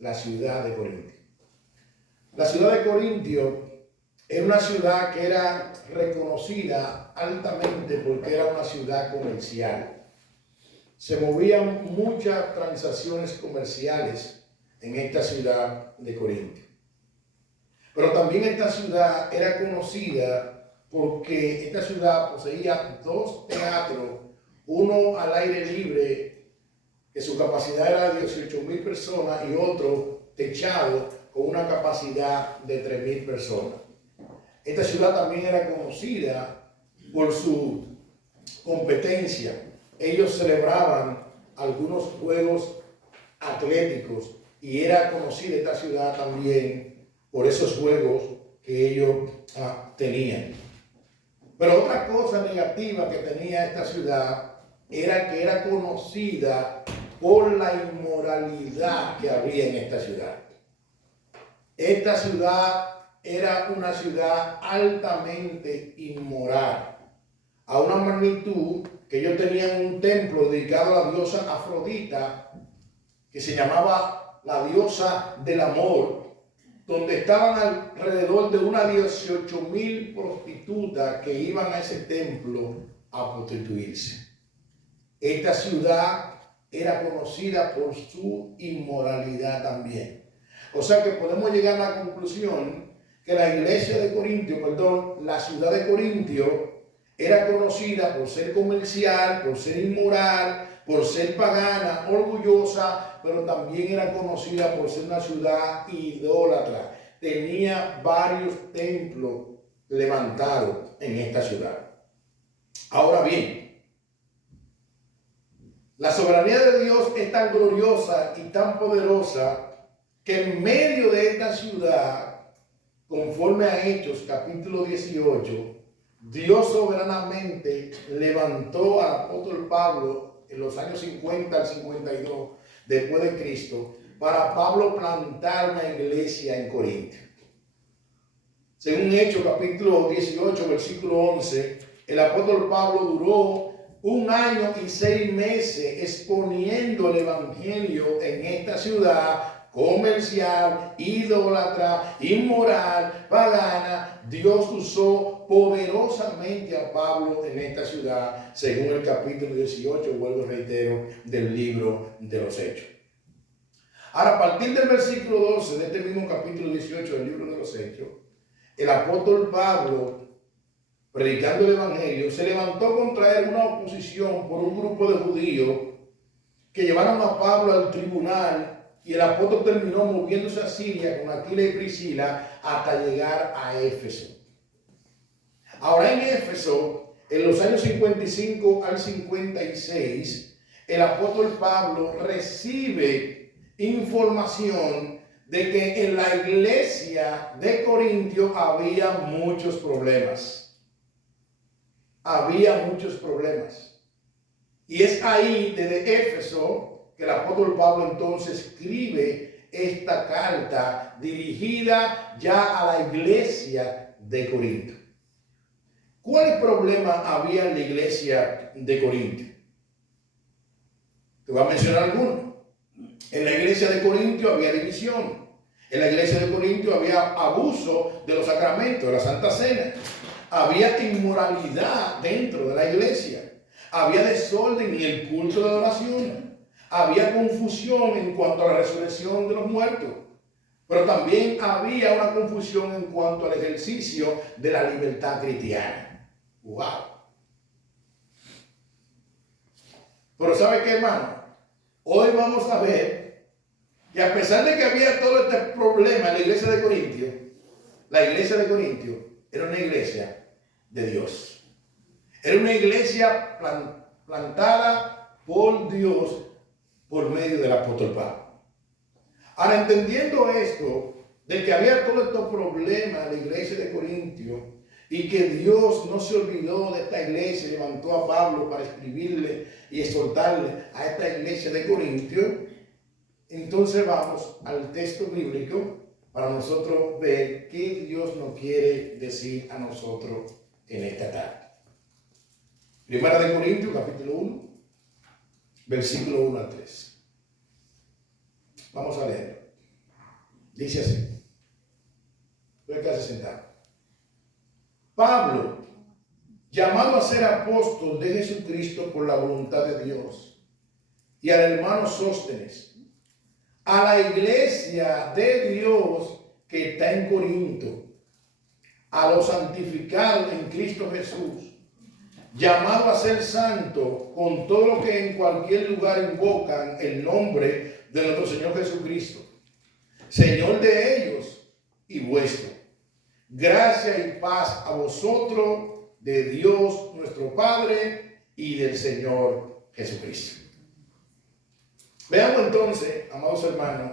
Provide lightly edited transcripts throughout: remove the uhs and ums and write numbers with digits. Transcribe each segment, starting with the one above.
la ciudad de Corintio. La ciudad de Corintio era una ciudad que era reconocida altamente porque era una ciudad comercial. Se movían muchas transacciones comerciales en esta ciudad de Corintio. Pero también esta ciudad era conocida porque esta ciudad poseía dos teatros, uno al aire libre, que su capacidad era de 18,000 personas, y otro techado con una capacidad de 3,000 personas. Esta ciudad también era conocida por su competencia. Ellos celebraban algunos juegos atléticos y era conocida esta ciudad también por esos juegos que ellos tenían. Pero otra cosa negativa que tenía esta ciudad era que era conocida por la inmoralidad que había en esta ciudad. Esta ciudad era una ciudad altamente inmoral, a una magnitud que ellos tenían un templo dedicado a la diosa Afrodita, que se llamaba la diosa del amor, donde estaban alrededor de unas 18,000 prostitutas que iban a ese templo a prostituirse. Esta ciudad era conocida por su inmoralidad también. O sea que podemos llegar a la conclusión que la iglesia de Corintio, la ciudad de Corintio, era conocida por ser comercial, por ser inmoral, por ser pagana, orgullosa, pero también era conocida por ser una ciudad idólatra. Tenía varios templos levantados en esta ciudad. Ahora bien, la soberanía de Dios es tan gloriosa y tan poderosa que en medio de esta ciudad, conforme a Hechos capítulo 18, Dios soberanamente levantó al apóstol Pablo en los años 50 al 52 después de Cristo para Pablo plantar una iglesia en Corinto. Según Hechos capítulo 18 versículo 11, el apóstol Pablo duró 1 año y 6 meses exponiendo el evangelio en esta ciudad comercial, idólatra, inmoral, pagana. Dios usó poderosamente a Pablo en esta ciudad, según el capítulo 18, vuelvo y reitero, del libro de los Hechos. Ahora, a partir del versículo 12 de este mismo capítulo 18 del libro de los Hechos, el apóstol Pablo, predicando el evangelio, se levantó contra él una oposición por un grupo de judíos que llevaron a Pablo al tribunal. Y el apóstol terminó moviéndose a Siria con Aquila y Priscila hasta llegar a Éfeso. Ahora en Éfeso, en los años 55 al 56, el apóstol Pablo recibe información de que en la iglesia de Corintio había muchos problemas. Había muchos problemas. Y es ahí, desde Éfeso, que el apóstol Pablo entonces escribe esta carta dirigida ya a la iglesia de Corinto. ¿Cuál problema había en la iglesia de Corinto? Te voy a mencionar algunos. En la iglesia de Corinto había división. En la iglesia de Corinto había abuso de los sacramentos, de la Santa Cena. Había inmoralidad dentro de la iglesia. Había desorden en el culto de adoración. Había confusión en cuanto a la resurrección de los muertos, pero también había una confusión en cuanto al ejercicio de la libertad cristiana. ¡Wow! Pero ¿sabe qué, hermano? Hoy vamos a ver que a pesar de que había todo este problema en la iglesia de Corintio, la iglesia de Corintio era una iglesia de Dios. Era una iglesia plantada por Dios por medio del apóstol Pablo. Ahora, entendiendo esto, de que había todos estos problemas en la iglesia de Corintio y que Dios no se olvidó de esta iglesia, levantó a Pablo para escribirle y exhortarle a esta iglesia de Corintio, entonces vamos al texto bíblico para nosotros ver qué Dios nos quiere decir a nosotros en esta tarde. Primera de Corintios, capítulo 1. Versículo 1 al 3. Vamos a leer. Dice así. Voy a quedarse sentado. Pablo, llamado a ser apóstol de Jesucristo por la voluntad de Dios, y al hermano Sóstenes, a la iglesia de Dios que está en Corinto, a los santificados en Cristo Jesús, llamado a ser santo con todo lo que en cualquier lugar invocan el nombre de nuestro Señor Jesucristo, Señor de ellos y vuestro. Gracia y paz a vosotros, de Dios nuestro Padre y del Señor Jesucristo. Veamos entonces, amados hermanos,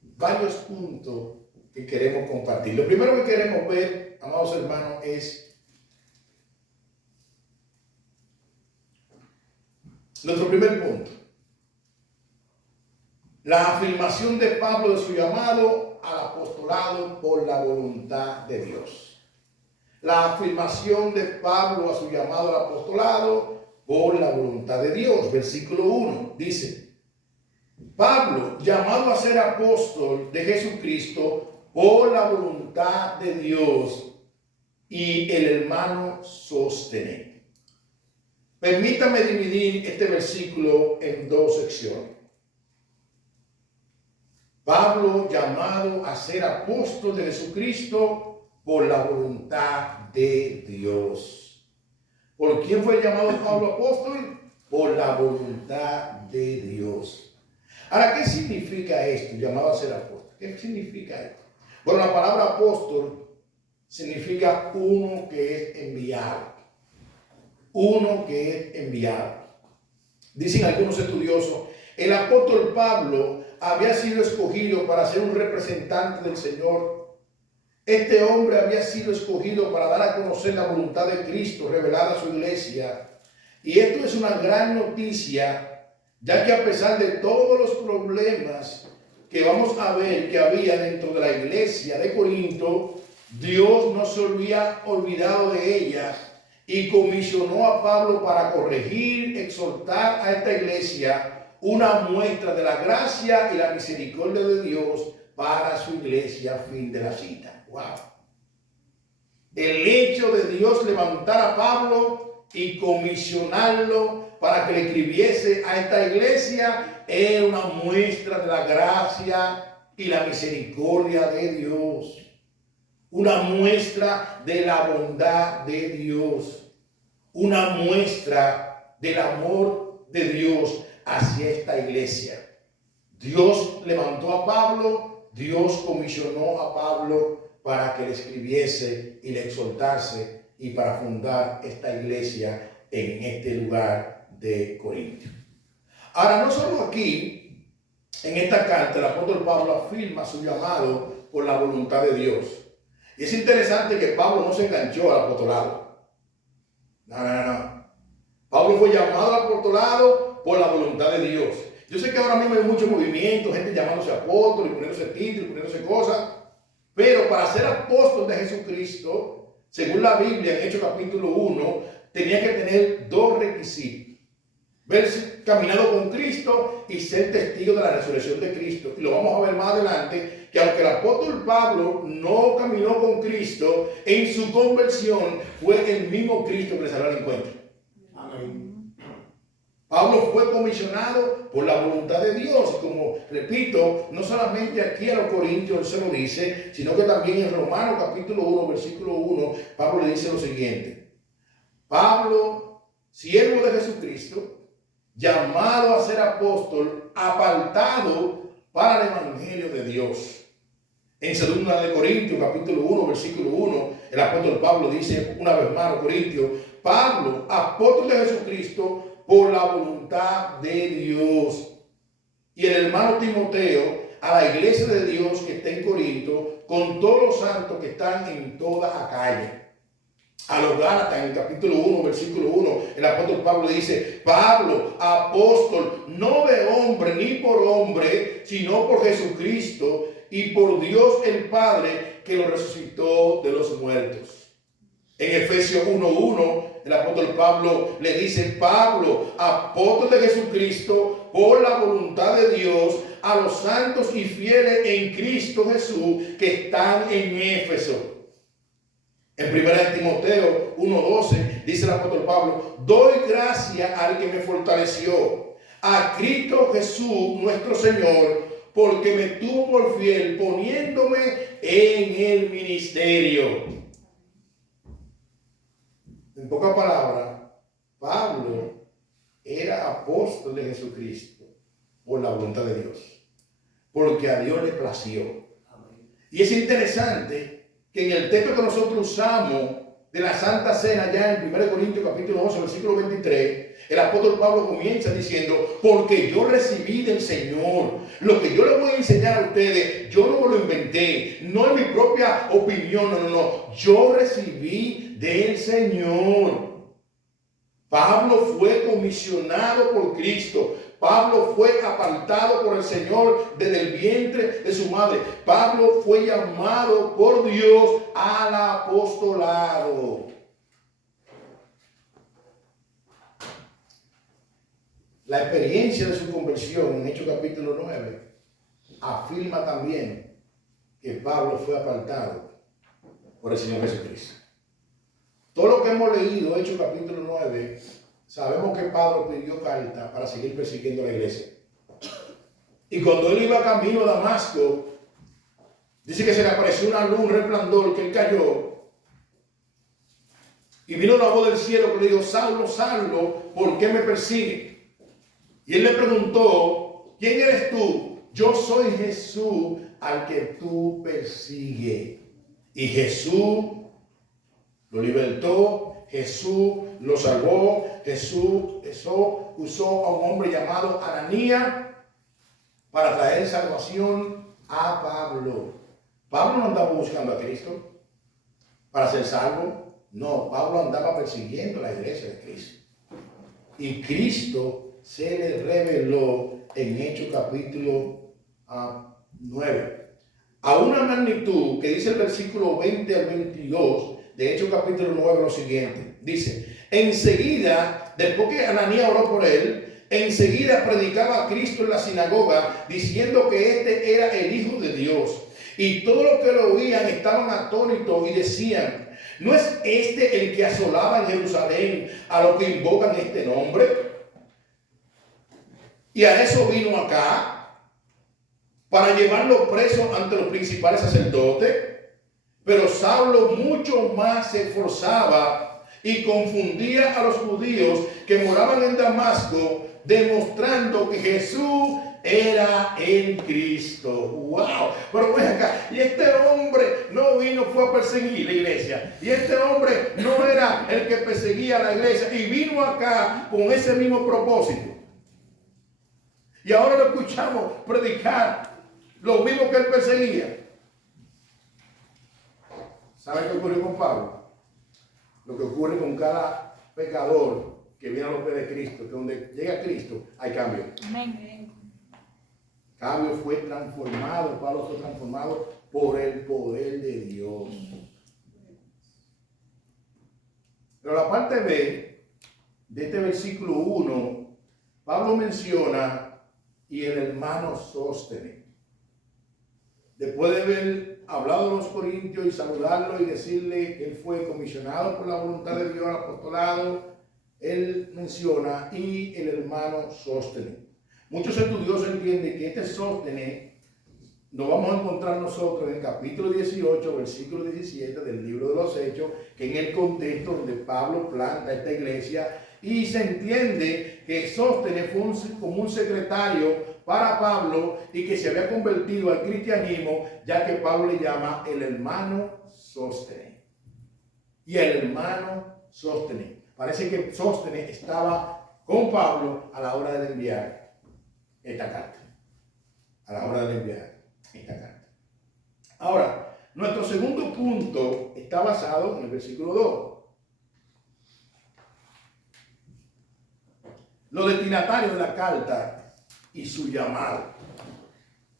varios puntos que queremos compartir. Lo primero que queremos ver, amados hermanos, es nuestro primer punto. La afirmación de Pablo de su llamado al apostolado por la voluntad de Dios. La afirmación de Pablo a su llamado al apostolado por la voluntad de Dios. Versículo 1 dice: Pablo, llamado a ser apóstol de Jesucristo por la voluntad de Dios, y el hermano Sóstenes. Permítame dividir este versículo en dos secciones. Pablo, llamado a ser apóstol de Jesucristo por la voluntad de Dios. ¿Por quién fue llamado Pablo apóstol? Por la voluntad de Dios. Ahora, ¿qué significa esto, llamado a ser apóstol? ¿Qué significa esto? Bueno, la palabra apóstol significa uno que es enviado. Uno que es enviado. Dicen algunos estudiosos, el apóstol Pablo había sido escogido para ser un representante del Señor. Este hombre había sido escogido para dar a conocer la voluntad de Cristo revelada a su iglesia. Y esto es una gran noticia, ya que a pesar de todos los problemas que vamos a ver que había dentro de la iglesia de Corinto, Dios no se había olvidado de ella y comisionó a Pablo para corregir, exhortar a esta iglesia, una muestra de la gracia y la misericordia de Dios para su iglesia. Fin de la cita. Wow. El hecho de Dios levantar a Pablo y comisionarlo para que le escribiese a esta iglesia es una muestra de la gracia y la misericordia de Dios. Una muestra de la bondad de Dios. Una muestra del amor de Dios hacia esta iglesia. Dios levantó a Pablo, Dios comisionó a Pablo para que le escribiese y le exhortase y para fundar esta iglesia en este lugar de Corinto. Ahora, no solo aquí, en esta carta, el apóstol Pablo afirma su llamado por la voluntad de Dios. Y es interesante que Pablo no se enganchó al apostolado. No. Pablo fue llamado al apostolado por la voluntad de Dios. Yo sé que ahora mismo hay mucho movimiento, gente llamándose apóstol y poniéndose títulos, poniéndose cosas. Pero para ser apóstol de Jesucristo, según la Biblia en Hechos capítulo 1, tenía que tener dos requisitos. Verse caminado con Cristo y ser testigo de la resurrección de Cristo. Y lo vamos a ver más adelante, que aunque el apóstol Pablo no caminó con Cristo, en su conversión fue el mismo Cristo que le salió al encuentro. Amén. Pablo fue comisionado por la voluntad de Dios. Y como repito, no solamente aquí a los Corintios se lo dice, sino que también en Romanos capítulo 1, versículo 1, Pablo le dice lo siguiente. Pablo, siervo de Jesucristo, llamado a ser apóstol, apartado para el evangelio de Dios. En 2 de Corintios, capítulo 1, versículo 1, el apóstol Pablo dice una vez más a los Corintios, Pablo, apóstol de Jesucristo, por la voluntad de Dios. Y el hermano Timoteo, a la iglesia de Dios que está en Corinto, con todos los santos que están en toda Acaya. A los Gálatas, en el capítulo 1, versículo 1, el apóstol Pablo dice, Pablo, apóstol, no de hombre ni por hombre, sino por Jesucristo y por Dios el Padre, que lo resucitó de los muertos. En Efesios 1:1, el apóstol Pablo le dice, Pablo, apóstol de Jesucristo, por la voluntad de Dios, a los santos y fieles en Cristo Jesús que están en Éfeso. En 1 Timoteo 1:12 dice el apóstol Pablo: doy gracias al que me fortaleció, a Cristo Jesús nuestro Señor, porque me tuvo por fiel poniéndome en el ministerio. En pocas palabras, Pablo era apóstol de Jesucristo por la voluntad de Dios, porque a Dios le plació. Y es interesante que en el texto que nosotros usamos de la Santa Cena, ya en 1 Corintios capítulo 11, versículo 23, el apóstol Pablo comienza diciendo: porque yo recibí del Señor lo que yo les voy a enseñar a ustedes, yo no me lo inventé, no es mi propia opinión, no, yo recibí del Señor. Pablo fue comisionado por Cristo. Pablo fue apartado por el Señor desde el vientre de su madre. Pablo fue llamado por Dios al apostolado. La experiencia de su conversión en Hechos capítulo 9 afirma también que Pablo fue apartado por el Señor Jesucristo. Todo lo que hemos leído, Hechos capítulo 9, sabemos que Pablo pidió carta para seguir persiguiendo a la iglesia. Y cuando él iba camino a Damasco, dice que se le apareció una luz, un resplandor, que él cayó. Y vino la voz del cielo que le dijo: Saulo, Saulo, ¿por qué me persigue? Y él le preguntó: ¿quién eres tú? Yo soy Jesús al que tú persigues. Y Jesús lo libertó, Jesús lo salvó, Jesús usó a un hombre llamado Ananías para traer salvación a Pablo. Pablo no andaba buscando a Cristo para ser salvo. No, Pablo andaba persiguiendo a la iglesia de Cristo. Y Cristo se le reveló en Hechos capítulo 9. A una magnitud que dice el versículo 20 al 22 de Hechos capítulo 9 lo siguiente. Dice: enseguida, después que Ananías oró por él, enseguida predicaba a Cristo en la sinagoga, diciendo que este era el Hijo de Dios. Y todos los que lo oían estaban atónitos y decían: ¿no es este el que asolaba en Jerusalén a los que invocan este nombre? Y a eso vino acá, para llevarlo preso ante los principales sacerdotes. Pero Saulo mucho más se esforzaba y confundía a los judíos que moraban en Damasco, demostrando que Jesús era el Cristo. ¡Wow! Pero ven acá, y este hombre no vino, fue a perseguir la iglesia. Y este hombre no era el que perseguía a la iglesia, y vino acá con ese mismo propósito. Y ahora lo escuchamos predicar lo mismo que él perseguía. ¿Saben qué ocurrió con Pablo? Lo que ocurre con cada pecador que viene a los pies de Cristo, que donde llega Cristo hay cambio. Amén. Cambio, fue transformado, Pablo fue transformado por el poder de Dios. Pero la parte B de este versículo 1, Pablo menciona: y el hermano Sóstenes. Después de haber hablado a los corintios y saludarlo y decirle que él fue comisionado por la voluntad de Dios al apostolado, él menciona: y el hermano Sóstenes. Muchos estudiosos entienden que este Sóstenes nos vamos a encontrar nosotros en el capítulo 18, versículo 17 del libro de los Hechos, que en el contexto donde Pablo planta esta iglesia, y se entiende que Sóstenes fue como un secretario para Pablo y que se había convertido al cristianismo, ya que Pablo le llama el hermano Sóstenes. Y el hermano Sóstenes. Parece que Sóstenes estaba con Pablo a la hora de enviar esta carta. A la hora de enviar esta carta. Ahora, nuestro segundo punto está basado en el versículo 2. Los destinatarios de la carta y su llamado.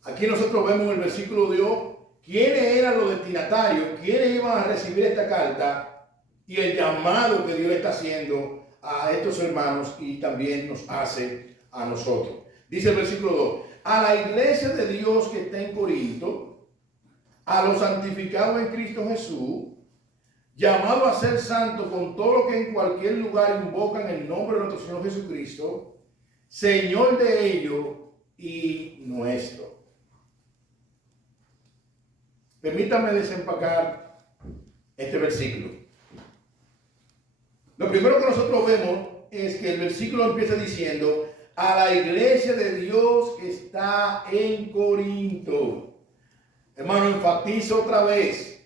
Aquí nosotros vemos en el versículo 2 quiénes eran los destinatarios, quiénes iban a recibir esta carta y el llamado que Dios le está haciendo a estos hermanos y también nos hace a nosotros. Dice el versículo 2: a la iglesia de Dios que está en Corinto, a los santificados en Cristo Jesús, llamados a ser santos con todo lo que en cualquier lugar invocan el nombre de nuestro Señor Jesucristo, Señor de ellos y nuestro. Permítame desempacar este versículo. Lo primero que nosotros vemos es que el versículo empieza diciendo: a la iglesia de Dios que está en Corinto. Hermano, enfatizo otra vez.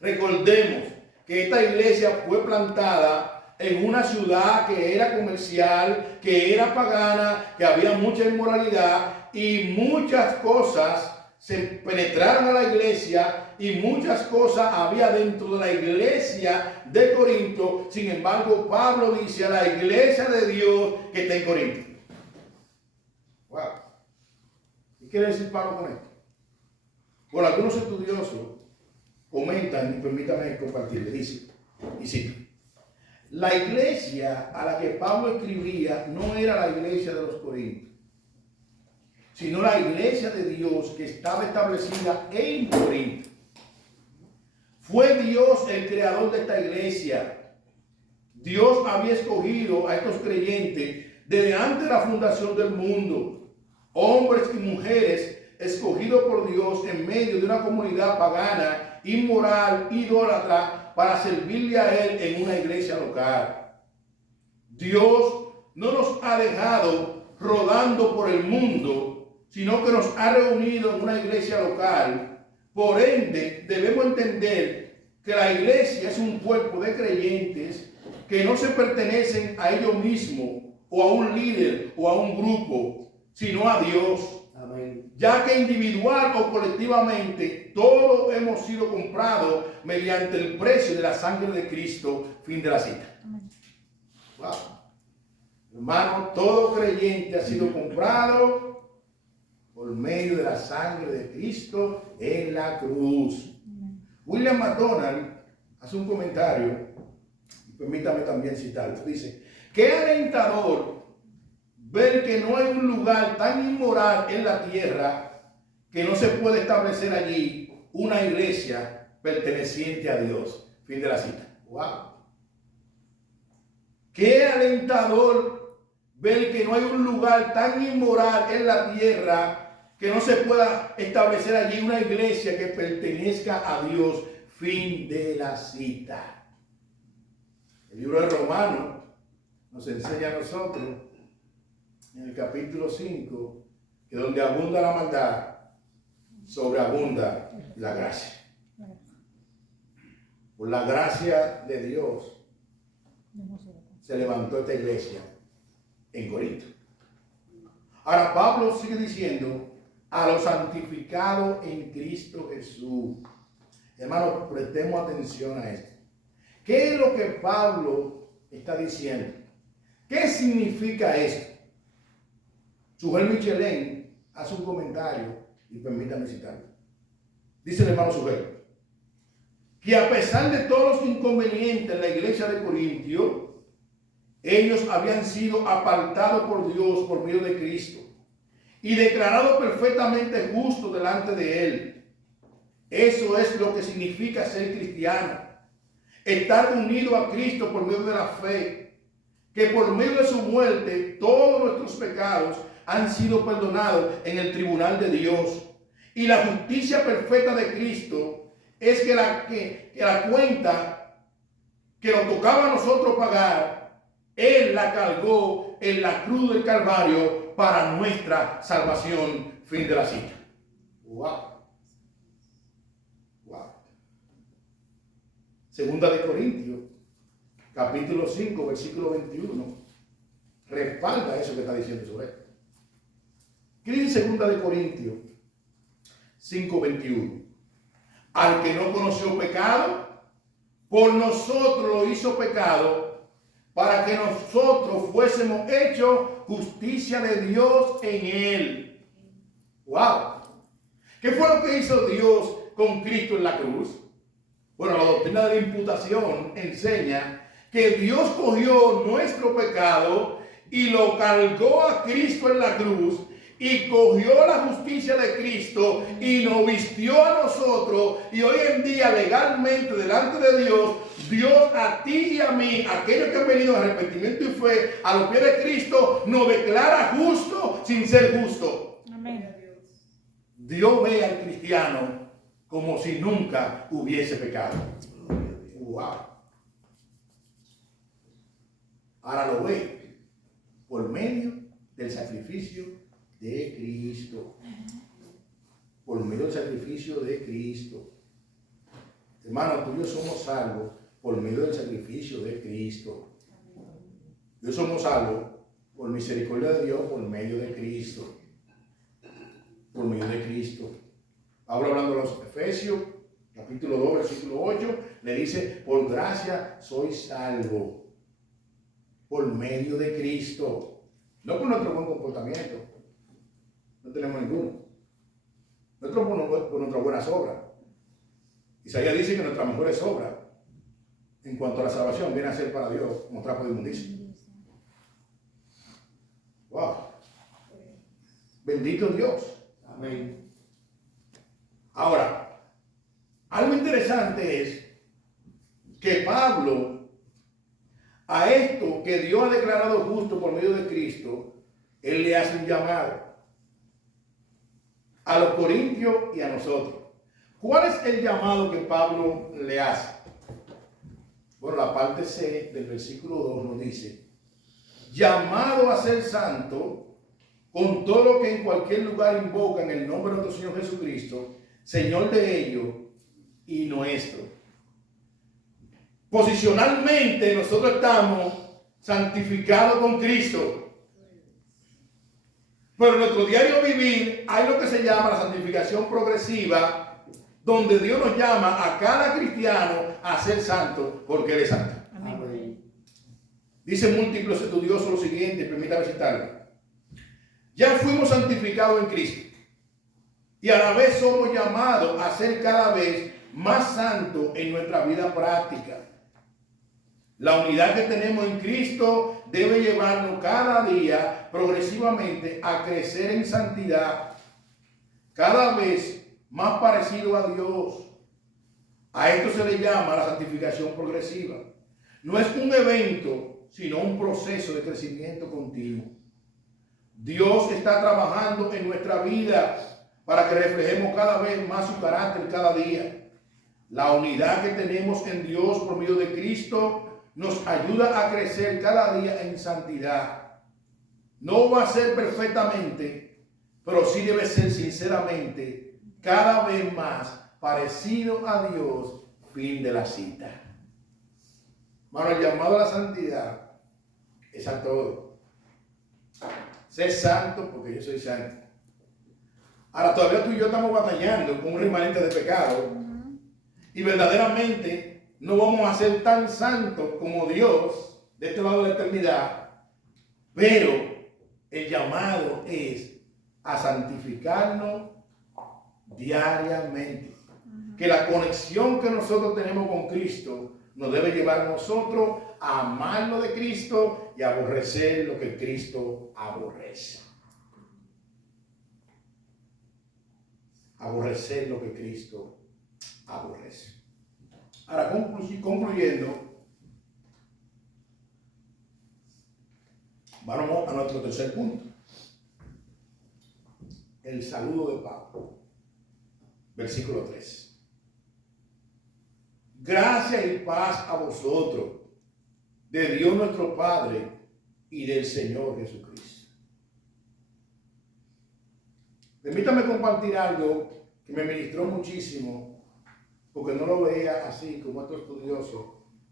Recordemos que esta iglesia fue plantada en una ciudad que era comercial, que era pagana, que había mucha inmoralidad y muchas cosas se penetraron a la iglesia y muchas cosas había dentro de la iglesia de Corinto. Sin embargo, Pablo dice a la iglesia de Dios que está en Corinto. Wow. ¿Qué quiere decir Pablo con esto? Bueno, algunos estudiosos comentan, y permítame compartirle, dice, y cito: la iglesia a la que Pablo escribía no era la iglesia de los Corintios, sino la iglesia de Dios que estaba establecida en Corinto. Fue Dios el creador de esta iglesia. Dios había escogido a estos creyentes desde antes de la fundación del mundo, hombres y mujeres escogidos por Dios en medio de una comunidad pagana, inmoral, idólatra, para servirle a Él en una iglesia local. Dios no nos ha dejado rodando por el mundo, sino que nos ha reunido en una iglesia local. Por ende, debemos entender que la iglesia es un cuerpo de creyentes que no se pertenecen a ellos mismos o a un líder o a un grupo, sino a Dios. Amén. Ya que individual o colectivamente todos hemos sido comprados mediante el precio de la sangre de Cristo. Fin de la cita. Amén. Wow. Hermano, todo creyente ha sido comprado por medio de la sangre de Cristo en la cruz. William McDonald hace un comentario, y permítame también citarlo. Dice: qué alentador ver que no hay un lugar tan inmoral en la tierra que no se puede establecer allí una iglesia perteneciente a Dios. Fin de la cita. Wow. Qué alentador ver que no hay un lugar tan inmoral en la tierra que no se pueda establecer allí una iglesia que pertenezca a Dios. Fin de la cita. El libro de Romanos nos enseña a nosotros, en el capítulo 5, que donde abunda la maldad, sobreabunda la gracia. Por la gracia de Dios se levantó esta iglesia en Corinto. Ahora Pablo sigue diciendo: a los santificados en Cristo Jesús. Hermanos, prestemos atención a esto. ¿Qué es lo que Pablo está diciendo? ¿Qué significa esto? Sujel Michelén hace un comentario y permítame citarlo. Dice el hermano Sujel que a pesar de todos los inconvenientes en la iglesia de Corintio, ellos habían sido apartados por Dios por medio de Cristo y declarados perfectamente justos delante de Él. Eso es lo que significa ser cristiano. Estar unido a Cristo por medio de la fe, que por medio de su muerte todos nuestros pecados han sido perdonados en el tribunal de Dios. Y la justicia perfecta de Cristo es que la cuenta que nos tocaba a nosotros pagar, Él la cargó en la cruz del Calvario para nuestra salvación. Fin de la cita. Wow. Wow. Segunda de Corintios, capítulo 5, versículo 21, respalda eso que está diciendo sobre él. ¿Qué dice segunda de Corintios 5, 21? Al que no conoció pecado, por nosotros lo hizo pecado, para que nosotros fuésemos hechos justicia de Dios en él. ¡Wow! ¿Qué fue lo que hizo Dios con Cristo en la cruz? Bueno, la doctrina de la imputación enseña que Dios cogió nuestro pecado y lo cargó a Cristo en la cruz, y cogió la justicia de Cristo y nos vistió a nosotros, y hoy en día legalmente delante de Dios, Dios a ti y a mí, aquellos que han venido a arrepentimiento y fe a los pies de Cristo, nos declara justo sin ser justo. Amén. Dios ve al cristiano como si nunca hubiese pecado. Wow. Ahora lo ve por medio del sacrificio de Cristo. Por medio del sacrificio de Cristo. Hermano, tú y yo somos salvos por medio del sacrificio de Cristo. Yo somos salvos por misericordia de Dios por medio de Cristo. Por medio de Cristo. Pablo, hablando de los Efesios, capítulo 2, versículo 8, le dice, por gracia sois salvo. Por medio de Cristo. No por nuestro buen comportamiento. No tenemos ninguno. No por nuestras buenas obras. Isaías dice que nuestras mejores obras, en cuanto a la salvación, vienen a ser para Dios como trapo de inmundicia. Wow. Bendito Dios. Amén. Ahora, algo interesante es que Pablo, a esto que Dios ha declarado justo por medio de Cristo, él le hace un llamado a los corintios y a nosotros. ¿Cuál es el llamado que Pablo le hace? Bueno, la parte C del versículo 2 nos dice, llamado a ser santo, con todo lo que en cualquier lugar invocan el nombre de nuestro Señor Jesucristo, Señor de ellos y nuestro. Posicionalmente nosotros estamos santificados con Cristo. Pero en nuestro diario vivir hay lo que se llama la santificación progresiva, donde Dios nos llama a cada cristiano a ser santo porque Él es santo. Amén. Dice múltiples estudiosos lo siguiente, permítame citarlo. Ya fuimos santificados en Cristo y a la vez somos llamados a ser cada vez más santos en nuestra vida práctica. La unidad que tenemos en Cristo debe llevarnos cada día progresivamente a crecer en santidad, cada vez más parecido a Dios. A esto se le llama la santificación progresiva. No es un evento, sino un proceso de crecimiento continuo. Dios está trabajando en nuestra vida para que reflejemos cada vez más su carácter cada día. La unidad que tenemos en Dios por medio de Cristo nos ayuda a crecer cada día en santidad. No va a ser perfectamente, pero sí debe ser sinceramente cada vez más parecido a Dios. Fin de la cita. Hermano, el llamado a la santidad es a todo. Sé santo porque yo soy santo. Ahora todavía tú y yo estamos batallando con un remanente de pecado. Y verdaderamente no vamos a ser tan santos como Dios de este lado de la eternidad. Pero el llamado es a santificarnos diariamente. Que la conexión que nosotros tenemos con Cristo nos debe llevar a nosotros a amar lo de Cristo y a aborrecer lo que Cristo aborrece. Aborrecer lo que Cristo aborrece. Ahora, concluyendo, vamos a nuestro tercer punto. El saludo de Pablo. Versículo 3. Gracia y paz a vosotros, de Dios nuestro Padre y del Señor Jesucristo. Permítame compartir algo que me ministró muchísimo, porque no lo veía así como estos estudiosos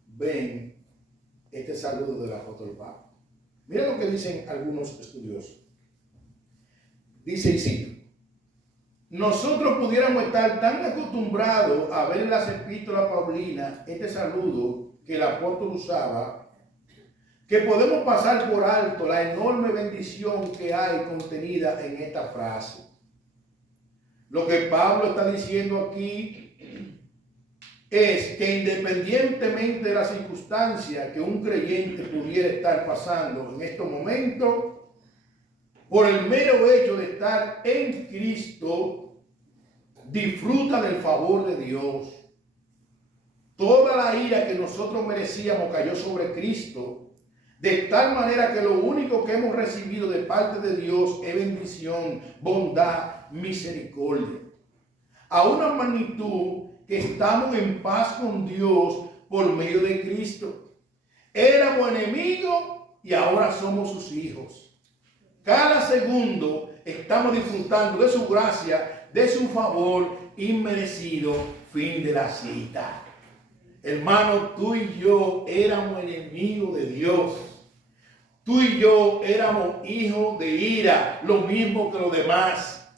ven este saludo del apóstol Pablo. Mira lo que dicen algunos estudiosos. Dice y cito: nosotros pudiéramos estar tan acostumbrados a ver en las epístolas paulinas este saludo que el apóstol usaba, que podemos pasar por alto la enorme bendición que hay contenida en esta frase. Lo que Pablo está diciendo aquí es que independientemente de la circunstancia que un creyente pudiera estar pasando en estos momentos, por el mero hecho de estar en Cristo, disfruta del favor de Dios. Toda la ira que nosotros merecíamos cayó sobre Cristo, de tal manera que lo único que hemos recibido de parte de Dios es bendición, bondad, misericordia. A una magnitud que estamos en paz con Dios por medio de Cristo. Éramos enemigos y ahora somos sus hijos. Cada segundo estamos disfrutando de su gracia, de su favor inmerecido. Fin de la cita. Hermano, tú y yo éramos enemigos de Dios. Tú y yo éramos hijos de ira, lo mismo que los demás.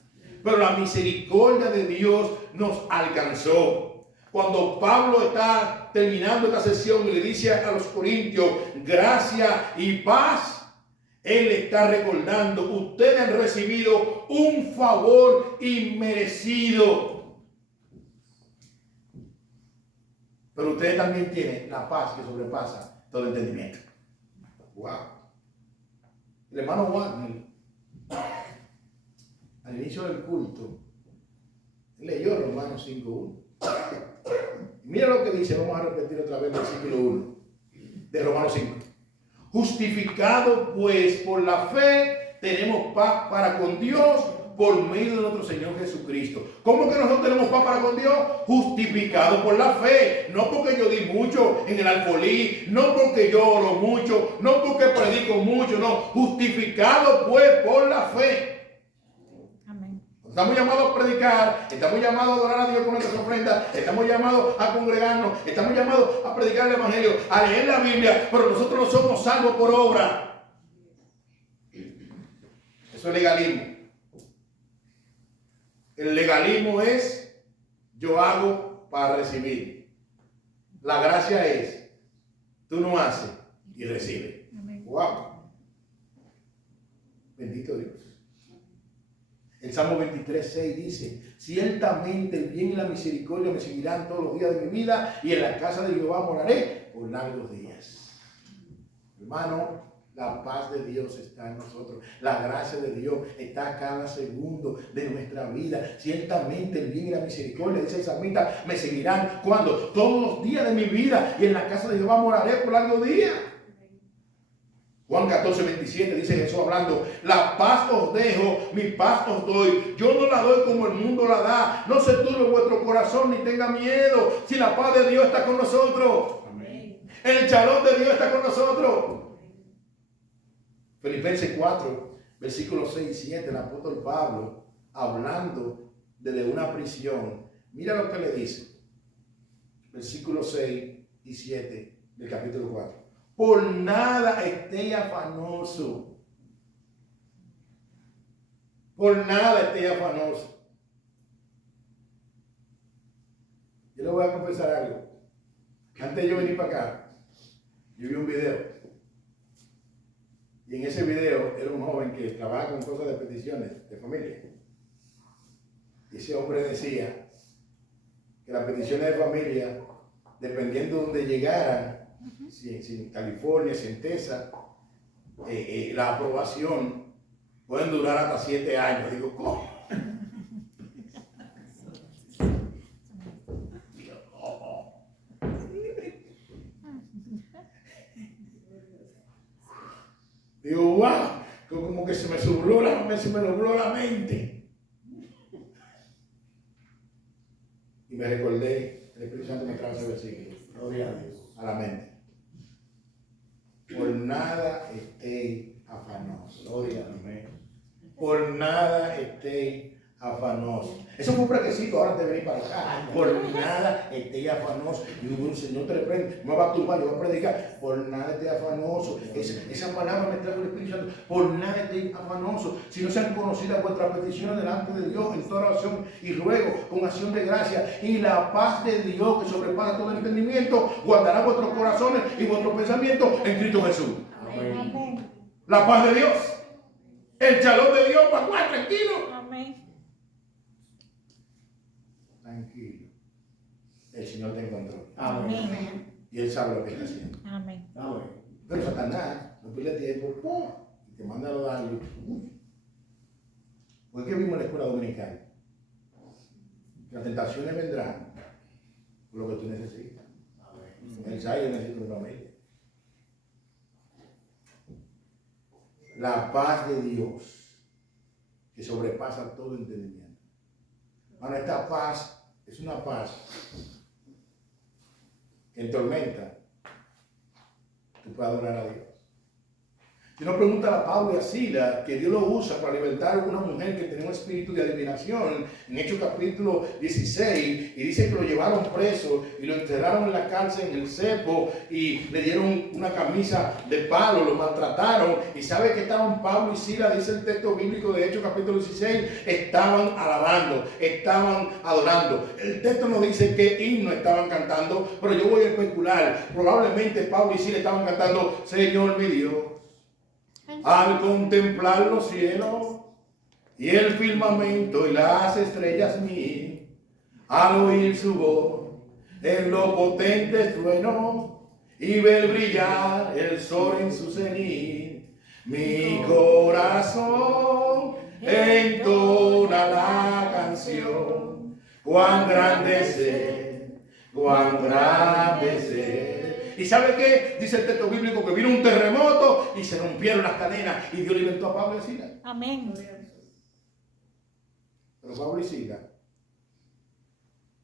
Pero la misericordia de Dios nos alcanzó. Cuando Pablo está terminando esta sesión y le dice a los corintios, gracia y paz, él está recordando, ustedes han recibido un favor inmerecido. Pero ustedes también tienen la paz que sobrepasa todo entendimiento. Wow. El hermano Wagner, al inicio del culto, leyó Romanos 5.1. Mira lo que dice, vamos a repetir otra vez el versículo 1 de Romanos 5. Justificado pues por la fe, tenemos paz para con Dios por medio de nuestro Señor Jesucristo. ¿Cómo que nosotros tenemos paz para con Dios? Justificado por la fe. No porque yo di mucho en el alfolí, no porque yo oro mucho, no porque predico mucho, no. Justificado pues por la fe. Estamos llamados a predicar, estamos llamados a adorar a Dios con nuestras ofrendas, estamos llamados a congregarnos, estamos llamados a predicar el Evangelio, a leer la Biblia, pero nosotros no somos salvos por obra. Eso es legalismo. El legalismo es yo hago para recibir. La gracia es tú no haces y recibes. Wow. Bendito Dios. El Salmo 23:6 dice, ciertamente el bien y la misericordia me seguirán todos los días de mi vida y en la casa de Jehová moraré por largos días. Hermano, la paz de Dios está en nosotros. La gracia de Dios está cada segundo de nuestra vida. Ciertamente el bien y la misericordia, dice el salmista, me seguirán. ¿Cuándo? Todos los días de mi vida y en la casa de Jehová moraré por largos días. Juan 14:27 dice Jesús hablando, la paz os dejo, mi paz os doy. Yo no la doy como el mundo la da. No se turbe vuestro corazón ni tenga miedo. Si la paz de Dios está con nosotros. Amén. El shalom de Dios está con nosotros. Filipenses 4, versículos 6 y 7, el apóstol Pablo, hablando desde una prisión, mira lo que le dice. Versículos 6 y 7 del capítulo 4. Por nada esté afanoso. Por nada esté afanoso. Yo le voy a confesar algo. Antes de yo venir para acá, yo vi un video. Y en ese video era un joven que trabaja con cosas de peticiones de familia. Y ese hombre decía que las peticiones de familia, dependiendo de donde llegaran, si en California, si en Texas, la aprobación pueden durar hasta 7 años. Digo, ¿cómo? Digo, wow, como que se me nubló la mente. Y me recordé, el Espíritu Santo me trajo ese versículo. Gloria a Dios, a la mente. Por nada estéis afanosos. Gloria a Dios. Por nada estéis afanosos. Eso fue un prequisito ahora de venir para acá. Por nada estéis afanosos. Y el Señor te reprende. No me va a turbar, yo voy a predicar. Por nada estéis afanosos. Esa palabra me trajo el Espíritu Santo. Por nada estéis afanosos. Si no sean conocidas vuestras peticiones delante de Dios en toda oración y ruego con acción de gracia. Y la paz de Dios que sobrepasa todo el entendimiento guardará vuestros corazones y vuestros pensamientos en Cristo Jesús. Amén. La paz de Dios. El shalom de Dios para estar tranquilo. Amén. Tranquilo. El Señor te encontró. Amén. Y Él sabe lo que está haciendo. Amén. Pero Satanás no pierde tiempo. Y te manda a los daños. ¿Por qué vimos en la escuela dominical? Las tentaciones vendrán por lo que tú necesitas. En el ensayo necesito una familia. La paz de Dios que sobrepasa todo entendimiento. Ahora, esta paz es una paz que en tormenta tú puedes adorar a Dios. Si uno pregunta a Pablo y a Sila, que Dios lo usa para libertar a una mujer que tenía un espíritu de adivinación, en Hechos capítulo 16, y dice que lo llevaron preso y lo enterraron en la cárcel, en el cepo, y le dieron una camisa de palo, lo maltrataron, y sabe que estaban Pablo y Sila, dice el texto bíblico de Hechos capítulo 16, estaban alabando, estaban adorando. El texto no dice qué himno estaban cantando, pero yo voy a especular, probablemente Pablo y Sila estaban cantando, Señor mi Dios. Al contemplar los cielos y el firmamento y las estrellas mías, al oír su voz en lo potente trueno y ver brillar el sol en su cenit, mi corazón entona la canción, cuán grande es Él, cuán grande es Él. ¿Y sabe qué? Dice el texto bíblico que vino un terremoto y se rompieron las cadenas y Dios libertó a Pablo y Sila. Amén. Pero Pablo y Sila,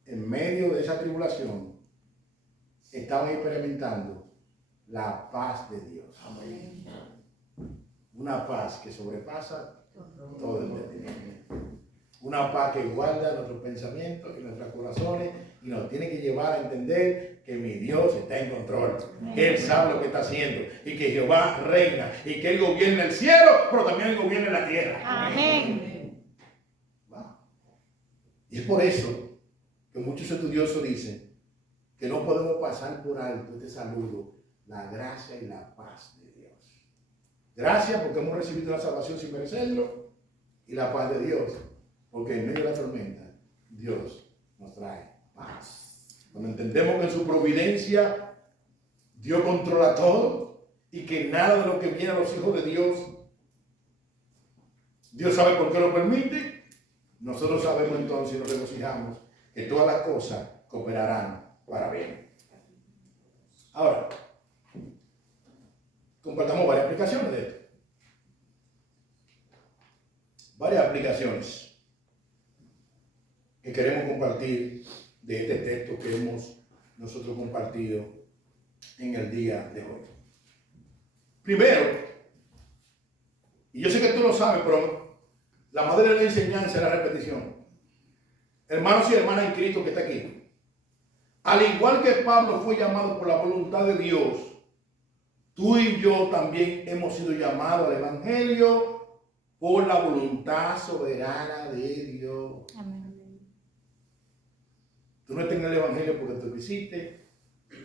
en medio de esa tribulación, estaban experimentando la paz de Dios. Amén. Una paz que sobrepasa todo el entendimiento. Una paz que guarda nuestros pensamientos y nuestros corazones y nos tiene que llevar a entender que mi Dios está en control, que Él sabe lo que está haciendo y que Jehová reina y que Él gobierna el cielo, pero también Él gobierna la tierra. Amén. Wow. Y es por eso que muchos estudiosos dicen que no podemos pasar por alto este saludo, la gracia y la paz de Dios. Gracias porque hemos recibido la salvación sin merecerlo y la paz de Dios porque en medio de la tormenta Dios nos trae paz. Cuando entendemos que en su providencia Dios controla todo y que nada de lo que viene a los hijos de Dios, Dios sabe por qué lo permite, nosotros sabemos entonces y nos regocijamos que todas las cosas cooperarán para bien. Ahora, compartamos varias aplicaciones de esto. Varias aplicaciones que queremos compartir de este texto que hemos nosotros compartido en el día de hoy. Primero, y yo sé que tú lo sabes, pero la madre de la enseñanza es la repetición. Hermanos y hermanas en Cristo que está aquí, al igual que Pablo fue llamado por la voluntad de Dios, tú y yo también hemos sido llamados al Evangelio por la voluntad soberana de Dios. Amén. Tú no estás en el Evangelio porque tú quisiste,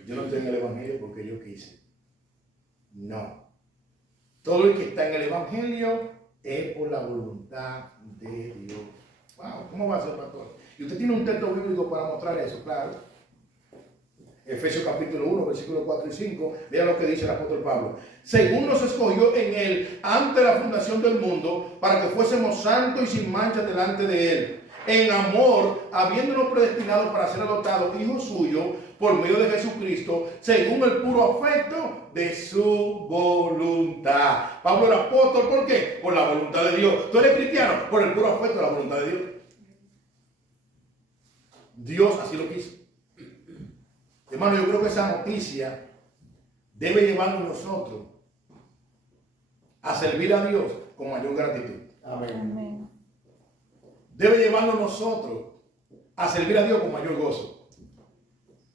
yo no estoy en el Evangelio porque yo quise. No. Todo el que está en el Evangelio es por la voluntad de Dios. Wow, ¿cómo va a ser, pastor? Y usted tiene un texto bíblico para mostrar eso, claro. Efesios capítulo 1, versículos 4 y 5. Mira lo que dice el apóstol Pablo. Según nos escogió en él antes de la fundación del mundo, para que fuésemos santos y sin mancha delante de él. En amor, habiéndonos predestinados para ser adoptados hijos suyos por medio de Jesucristo, según el puro afecto de su voluntad. Pablo era apóstol, ¿por qué? Por la voluntad de Dios. Tú eres cristiano por el puro afecto de la voluntad de Dios. Dios así lo quiso. Hermano, yo creo que esa noticia debe llevarnos nosotros a servir a Dios con mayor gratitud. Amén. Amén. Debe llevarnos nosotros a servir a Dios con mayor gozo.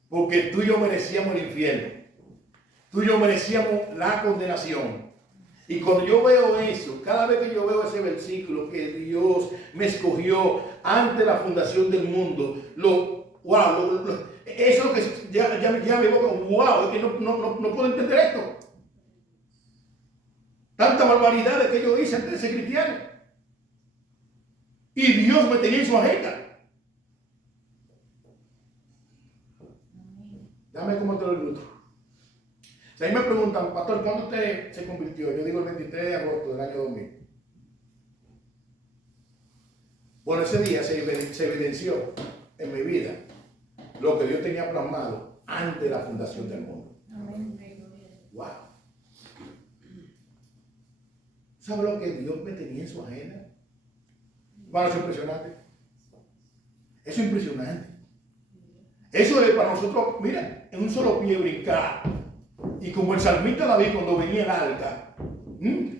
Porque tú y yo merecíamos el infierno. Tú y yo merecíamos la condenación. Y cuando yo veo eso, cada vez que yo veo ese versículo que Dios me escogió antes de la fundación del mundo, eso es lo que ya me evoca, wow, es que no puedo entender esto. Tantas barbaridades que yo hice antes de ser cristiano. Y Dios me tenía en su agenda. Dame cómo te lo ilustre. Si a mí me preguntan, pastor, ¿cuándo usted se convirtió? Yo digo el 23 de agosto del año 2000. Bueno, ese día se evidenció en mi vida lo que Dios tenía plasmado antes de la fundación del mundo. Amén. Wow. ¿Sabe lo que Dios me tenía en su agenda? Bueno, eso es impresionante. Eso es impresionante. Eso es para nosotros, mira, en un solo pie brincar. Y como el salmista David cuando venía el arca,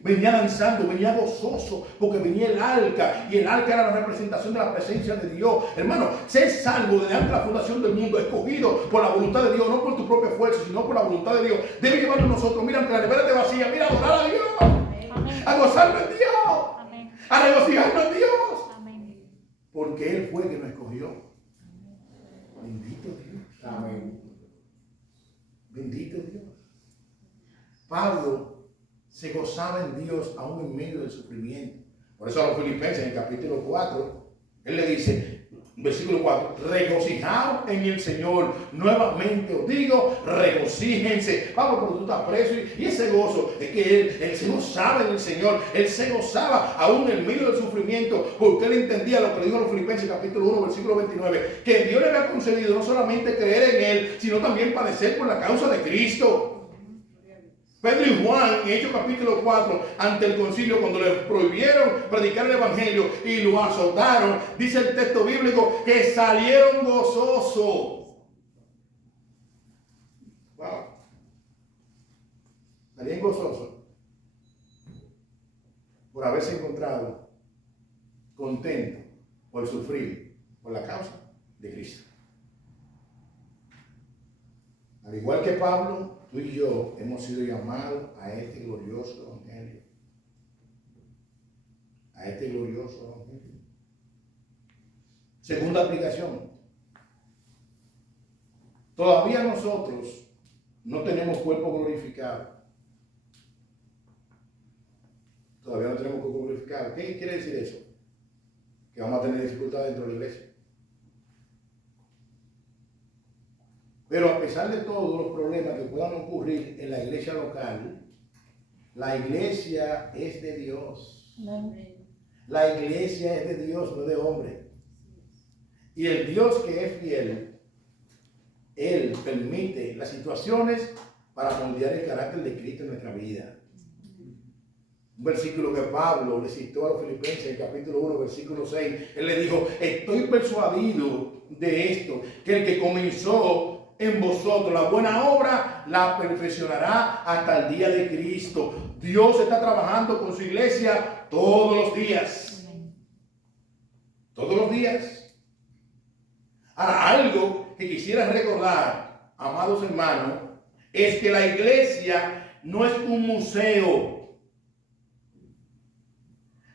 venía danzando, venía gozoso, porque venía el arca, y el arca era la representación de la presencia de Dios. Hermano, ser salvo desde antes de la fundación del mundo, escogido por la voluntad de Dios, no por tu propia fuerza, sino por la voluntad de Dios, debe llevarnos nosotros, mira, ante la nevera de vacía, mira, a adorar a Dios, Amén. a gozarnos en Dios, Amén. a regocijarnos en Dios, Amén. porque Él fue el que nos escogió. Bendito Dios. Amén. Bendito Dios. Pablo se gozaba en Dios aún en medio del sufrimiento. Por eso a los Filipenses en el capítulo 4, él le dice, versículo 4, regocijaos en el Señor. Nuevamente os digo, regocíjense. Pablo, porque tú estás preso y ese gozo es que él se gozaba en el Señor. Él se gozaba aún en medio del sufrimiento, porque él entendía lo que le dijo a los Filipenses capítulo 1, versículo 29, que Dios le había concedido no solamente creer en él, sino también padecer por la causa de Cristo. Pedro y Juan, en Hechos capítulo 4, ante el concilio, cuando le prohibieron predicar el evangelio y lo azotaron, dice el texto bíblico que salieron gozosos. Wow. Salían gozosos por haberse encontrado contentos por sufrir por la causa de Cristo. Al igual que Pablo, tú y yo hemos sido llamados a este glorioso evangelio. A este glorioso evangelio. Segunda aplicación. Todavía nosotros no tenemos cuerpo glorificado. Todavía no tenemos cuerpo glorificado. ¿Qué quiere decir eso? Que vamos a tener dificultades dentro de la iglesia. Pero a pesar de todos los problemas que puedan ocurrir en la iglesia local, la iglesia es de Dios. Amén. La iglesia es de Dios, no de hombre. Y el Dios que es fiel, Él permite las situaciones para moldear el carácter de Cristo en nuestra vida. Un versículo que Pablo le citó a los Filipenses en el capítulo 1, versículo 6. Él le dijo, estoy persuadido de esto, que el que comenzó en vosotros la buena obra la perfeccionará hasta el día de Cristo. Dios está trabajando con su iglesia todos los días. Todos los días. Ahora, algo que quisiera recordar, amados hermanos, es que la iglesia no es un museo.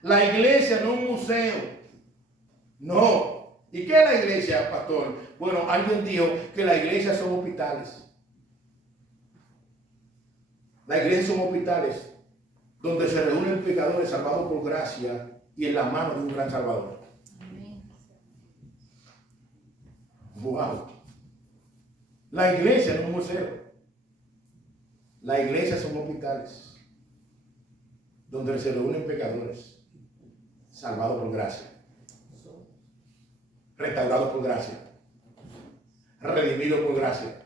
La iglesia no es un museo. No. ¿Y qué es la iglesia, pastor? Bueno, alguien dijo que la iglesia son hospitales. La iglesia son hospitales donde se reúnen pecadores salvados por gracia y en la mano de un gran Salvador. Amén. Wow. La iglesia no es un museo. La iglesia son hospitales donde se reúnen pecadores salvados por gracia, restaurados por gracia, redimidos por gracia,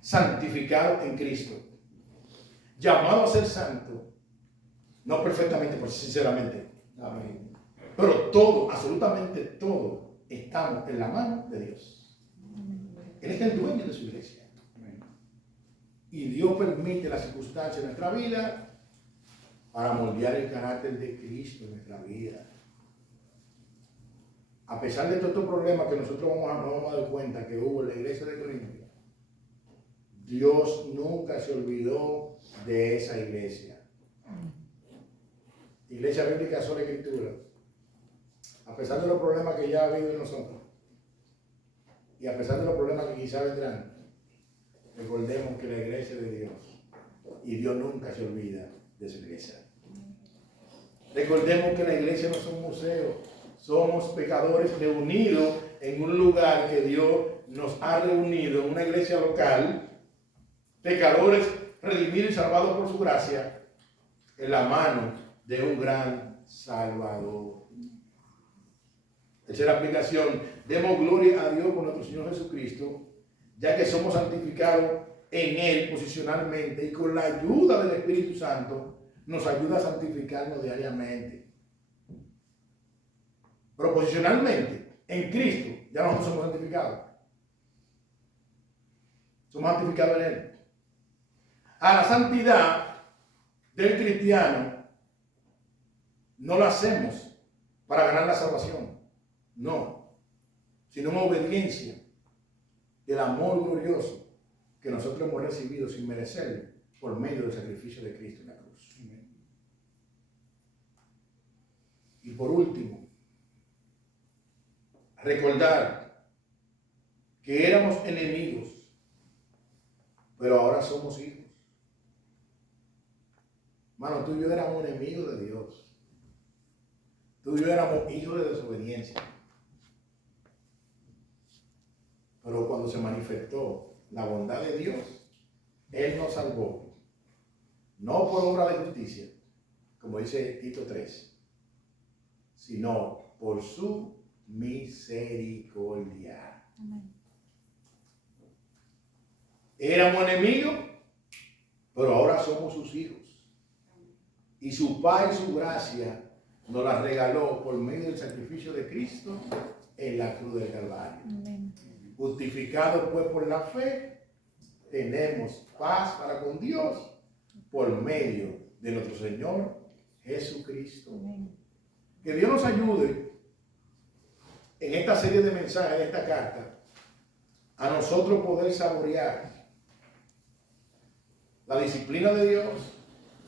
santificados en Cristo, llamados a ser santos, no perfectamente, pero sinceramente. Amén. Pero todo, absolutamente todo, estamos en la mano de Dios. Él es el dueño de su iglesia. Amén. Y Dios permite las circunstancias de nuestra vida para moldear el carácter de Cristo en nuestra vida. A pesar de todos estos problemas que nosotros nos vamos a dar cuenta que hubo en la iglesia de Corinto, Dios nunca se olvidó de esa iglesia. Iglesia Bíblica Sola Escritura. A pesar de los problemas que ya ha habido en nosotros, y a pesar de los problemas que quizá vendrán, recordemos que la iglesia es de Dios, y Dios nunca se olvida de su iglesia. Recordemos que la iglesia no es un museo. Somos pecadores reunidos en un lugar que Dios nos ha reunido, en una iglesia local, pecadores redimidos y salvados por su gracia, en la mano de un gran Salvador. Tercera aplicación, demos gloria a Dios por nuestro Señor Jesucristo, ya que somos santificados en Él posicionalmente y con la ayuda del Espíritu Santo nos ayuda a santificarnos diariamente. Pero posicionalmente, en Cristo, ya nosotros somos santificados. Somos santificados en Él. A la santidad del cristiano no la hacemos para ganar la salvación. No, sino una obediencia del amor glorioso que nosotros hemos recibido sin merecerlo por medio del sacrificio de Cristo en la cruz. Y por último, recordar que éramos enemigos, pero ahora somos hijos. Hermano, tú y yo éramos enemigos de Dios. Tú y yo éramos hijos de desobediencia. Pero cuando se manifestó la bondad de Dios, Él nos salvó. No por obra de justicia, como dice Tito 3, sino por su misericordia. Amén. Éramos enemigos, pero ahora somos sus hijos. Y su paz y su gracia nos la regaló por medio del sacrificio de Cristo en la cruz del Calvario. Amén. Justificados pues por la fe, tenemos paz para con Dios por medio de nuestro Señor Jesucristo. Amén. Que Dios nos ayude en esta serie de mensajes, de esta carta, a nosotros poder saborear la disciplina de Dios,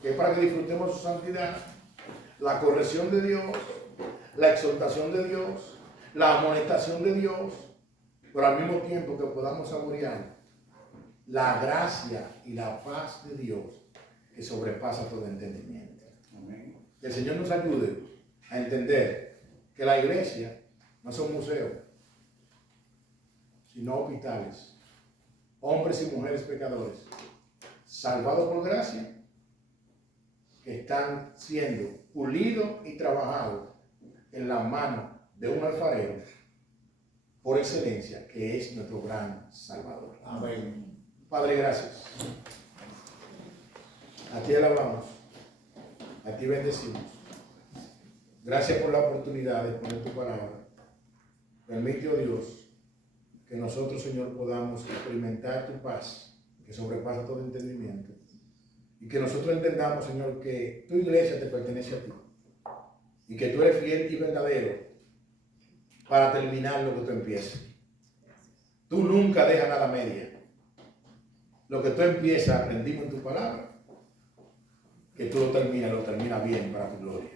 que es para que disfrutemos su santidad, la corrección de Dios, la exhortación de Dios, la amonestación de Dios, pero al mismo tiempo que podamos saborear la gracia y la paz de Dios que sobrepasa todo entendimiento. Amén. Que el Señor nos ayude a entender que la iglesia no son museos, sino hospitales, hombres y mujeres pecadores, salvados por gracia, que están siendo pulidos y trabajados en la mano de un alfarero por excelencia, que es nuestro gran Salvador. Amén. Padre, gracias. A ti alabamos, a ti bendecimos. Gracias por la oportunidad de poner tu palabra. Permite, oh Dios, que nosotros, Señor, podamos experimentar tu paz, que sobrepasa todo entendimiento. Y que nosotros entendamos, Señor, que tu iglesia te pertenece a ti. Y que tú eres fiel y verdadero para terminar lo que tú empiezas. Tú nunca dejas nada media. Lo que tú empiezas, aprendimos en tu palabra, que tú lo terminas bien para tu gloria.